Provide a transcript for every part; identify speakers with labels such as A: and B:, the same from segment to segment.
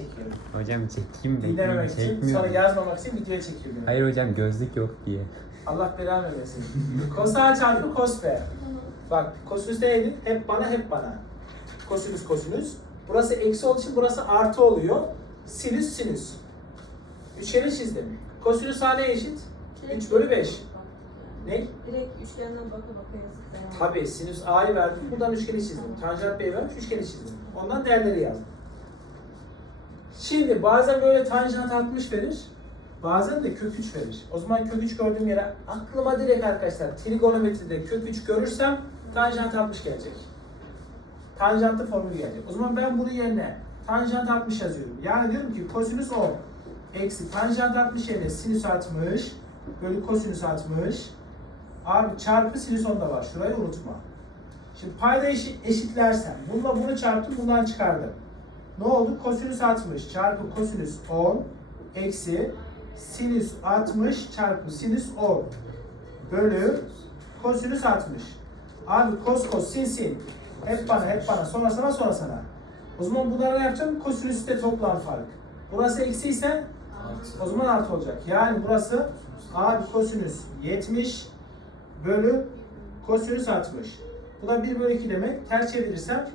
A: çekiyorum.
B: Hocam çekeyim bekleyin
A: Dinlememek için, sonra
B: çekmiyorum.
A: yazmamak için videoya çekiyorum.
B: Hayır hocam gözlük yok diye.
A: Allah belanı vermesin. Cos A çarpı cos B. Bak kosinüs neydi? Hep bana hep bana. Kosinüs kosinüs. Burası eksi olduğu için burası artı oluyor. Sinüs sinüs. Üçgeni çizdim. Kosinüs A neye eşit? 3 bölü 5. Ne?
C: Direkt üçgenden baka baka devam.
A: Tabii sinüs A'yı verdim. Buradan üçgeni çizdim. Tanjant B'yi vermiş üçgeni çizdim. Ondan değerleri yazdım. Şimdi bazen böyle tanjant 60 verir. Bazen de kök 3 verir. O zaman kök 3 gördüğüm yere aklıma direkt arkadaşlar trigonometride kök 3 görürsem tanjant 60 gelecek. Tanjantlı formülü gelecek. O zaman ben bunun yerine tanjant 60 yazıyorum. Yani diyorum ki kosinüs 10 eksi tanjant 60 yerine sinüs 60 bölü kosinüs 60 Abi çarpı sinüs 10 da var. Şurayı unutma. Şimdi payda eşit, eşitlersem bununla bunu çarptım bundan çıkardım. Ne oldu? Kosinüs 60 çarpı kosinüs 10 eksi sinüs 60 çarpı sinüs 10 bölü kosinüs 60. Abi kos kos sin sin. Hep bana hep bana sonra sana sonra sana. O zaman bunlara ne yapacağım? Kosinüste toplam fark. Burası eksi ise o zaman artı olacak. Yani burası abi kosinüs 70 bölü kosinüs 60. Bu da 1 bölü 2 demek. Ters çevirirsem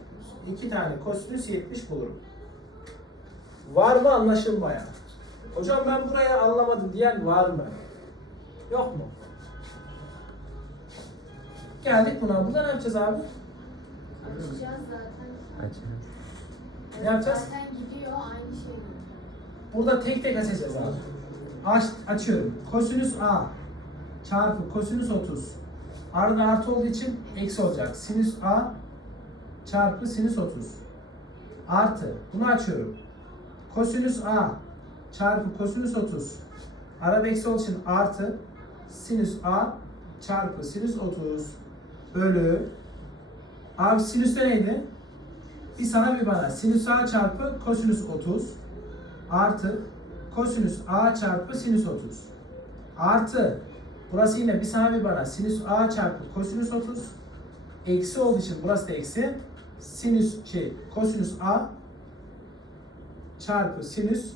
A: 2 tane kosinüs 70 bulurum. Var mı anlaşılmayan? Hocam ben buraya anlamadım diyen var mı? Yok mu? Geldik buna. Burada ne yapacağız abi?
D: Açacağız zaten.
B: Açalım.
A: Ne yapacağız?
D: Zaten gidiyor aynı şey.
A: Burada tek tek açacağız abi. Aç, açıyorum. Kosinüs A çarpı kosinüs 30. Arada artı olduğu için eksi olacak. Sinüs A çarpı sinüs 30. Artı. Bunu açıyorum. Kosinüs A çarpı kosinüs 30. Arada eksi için artı. Sinüs A çarpı sinüs 30 bölü. Abi sinüs de neydi? Bir sana bir bana. Sinüs A çarpı kosinüs 30 artı kosinüs A çarpı sinüs 30 artı burası yine bir sana bir bana sinüs A çarpı kosinüs 30 eksi olduğu için burası da eksi sinüs şey kosinüs A çarpı sinüs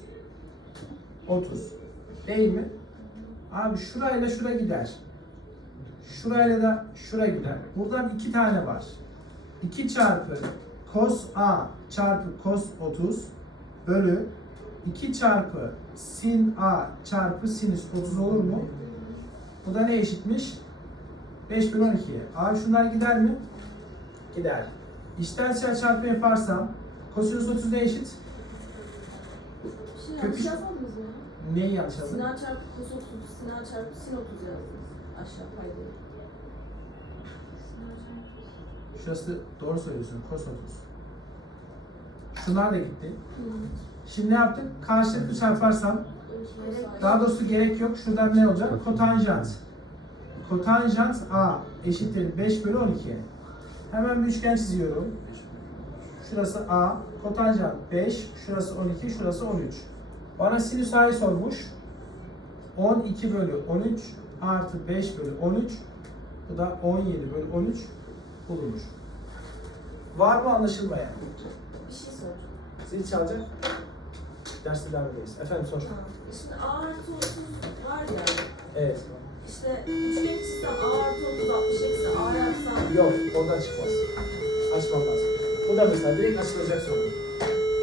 A: 30 değil mi? Abi şurayla şura gider. Şurayla da şura gider. Buradan iki tane var. 2 çarpı cos A çarpı cos 30 bölü 2 çarpı sin A çarpı sinüs 30 olur mu? Bu da ne eşitmiş? 5 bölü 12. Abi şunlar gider mi? Gider. Dışarı çarpma yaparsam kosinüs 30 ne eşit?
C: Yanlış yazmadınız mı?
A: Neyi yanlış yazdım?
C: Sinan çarpı kos 30, Sinan çarpı sin 30 yazdınız. Aşağı paydayı.
A: Şurası doğru söylüyorsun. Kos 30. Şunlar da gitti. Şimdi ne yaptık? Karşılıklı çarparsam Daha doğrusu gerek yok. Şuradan ne olacak? Kotanjant. Kotanjant A eşittir 5 bölü 12. Hemen bir üçgen çiziyorum. Şurası A. Kotanjant 5. Şurası 12. Şurası 13. Bana sinüs A'yı sormuş. 12 bölü 13 artı 5 bölü 13. Bu da 17 bölü 13 bulunmuş. Var mı anlaşılmayan?
C: Bir şey soracağım.
A: Zil çalacak. Derste devam. Efendim sor.
C: Ha, Şimdi A artı 30 var ya.
A: Evet.
C: İşte üçgen çizsem A artı 30 60 eksi A yapsam
A: Yok, oradan çıkmaz. Açmam lazım. Bu da mesela direkt açılacak sorun.